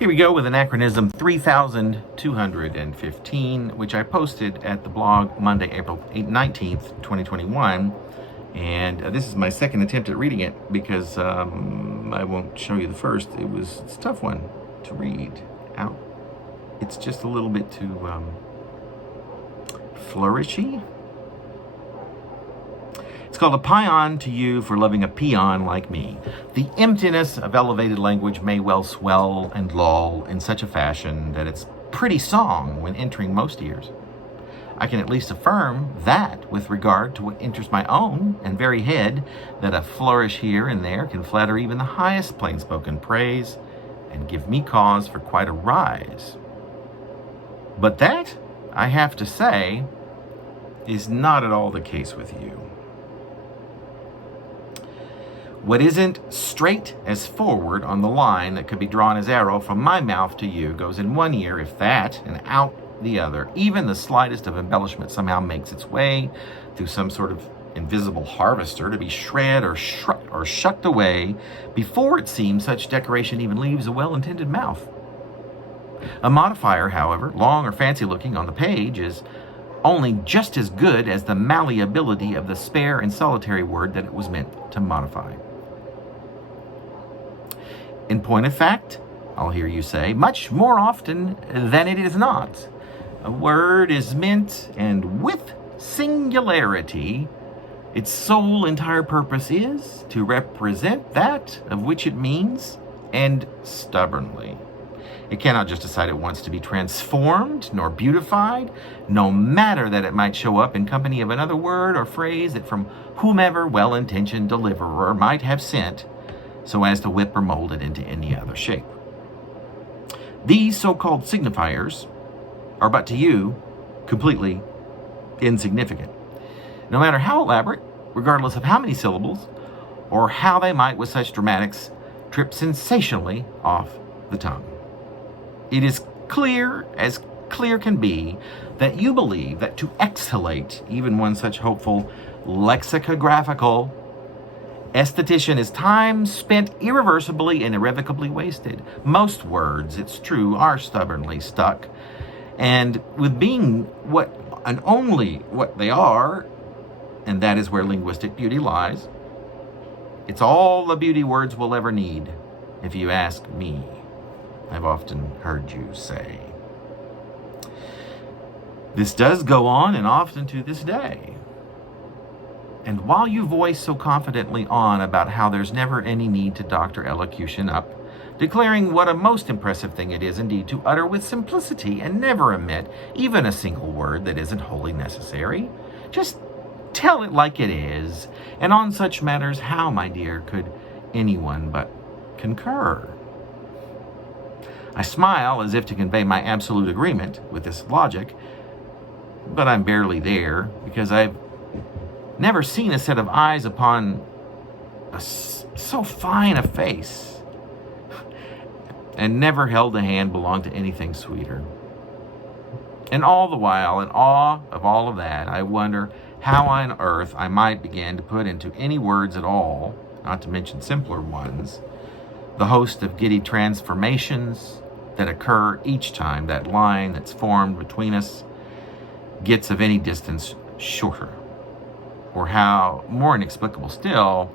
Here we go with anachronism 3215, which I posted at the blog Monday, April 19th, 2021. And this is my second attempt at reading it because I won't show you the first. It's a tough one to read out. It's just a little bit too flourishy. It's called a Paeon to you for loving a peon like me. The emptiness of elevated language may well swell and lull in such a fashion that it's pretty song when entering most ears. I can at least affirm that with regard to what enters my own and very head, that a flourish here and there can flatter even the highest plain-spoken praise and give me cause for quite a rise. But that, I have to say, is not at all the case with you. What isn't straight as forward on the line that could be drawn as arrow from my mouth to you goes in one ear, if that, and out the other. Even the slightest of embellishment somehow makes its way through some sort of invisible harvester to be shred or shucked away before it seems such decoration even leaves a well-intended mouth. A modifier, however, long or fancy-looking on the page, is only just as good as the malleability of the spare and solitary word that it was meant to modify. In point of fact, I'll hear you say, much more often than it is not, a word is meant, and with singularity, its sole entire purpose is to represent that of which it means, and stubbornly. It cannot just decide it wants to be transformed nor beautified, no matter that it might show up in company of another word or phrase that from whomever well-intentioned deliverer might have sent, so as to whip or mold it into any other shape. These so-called signifiers are but to you completely insignificant. No matter how elaborate, regardless of how many syllables, or how they might with such dramatics trip sensationally off the tongue. It is clear as clear can be that you believe that to exhalate even one such hopeful lexicographical esthetician is time spent irreversibly and irrevocably wasted. Most words, it's true, are stubbornly stuck, and with being what and only what they are, and that is where linguistic beauty lies, it's all the beauty words will ever need, if you ask me. I've often heard you say. This does go on, and often to this day. And while you voice so confidently on about how there's never any need to doctor elocution up, declaring what a most impressive thing it is indeed to utter with simplicity and never omit even a single word that isn't wholly necessary, just tell it like it is. And on such matters, how, my dear, could anyone but concur? I smile as if to convey my absolute agreement with this logic, but I'm barely there because I've never seen a set of eyes upon so fine a face, and never held a hand belong to anything sweeter. And all the while, in awe of all of that, I wonder how on earth I might begin to put into any words at all, not to mention simpler ones, the host of giddy transformations that occur each time that line that's formed between us gets of any distance shorter. Or how, more inexplicable still,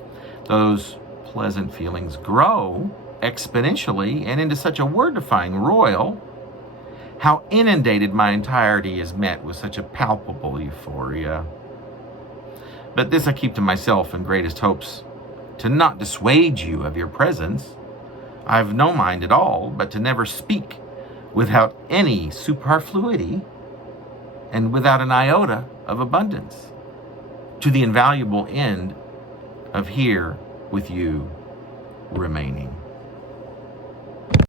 those pleasant feelings grow exponentially and into such a word-defying roil, how inundated my entirety is met with such a palpable euphoria. But this I keep to myself in greatest hopes to not dissuade you of your presence. I've no mind at all but to never speak without any superfluity and without an iota of abundance, to the invaluable end of here with you remaining.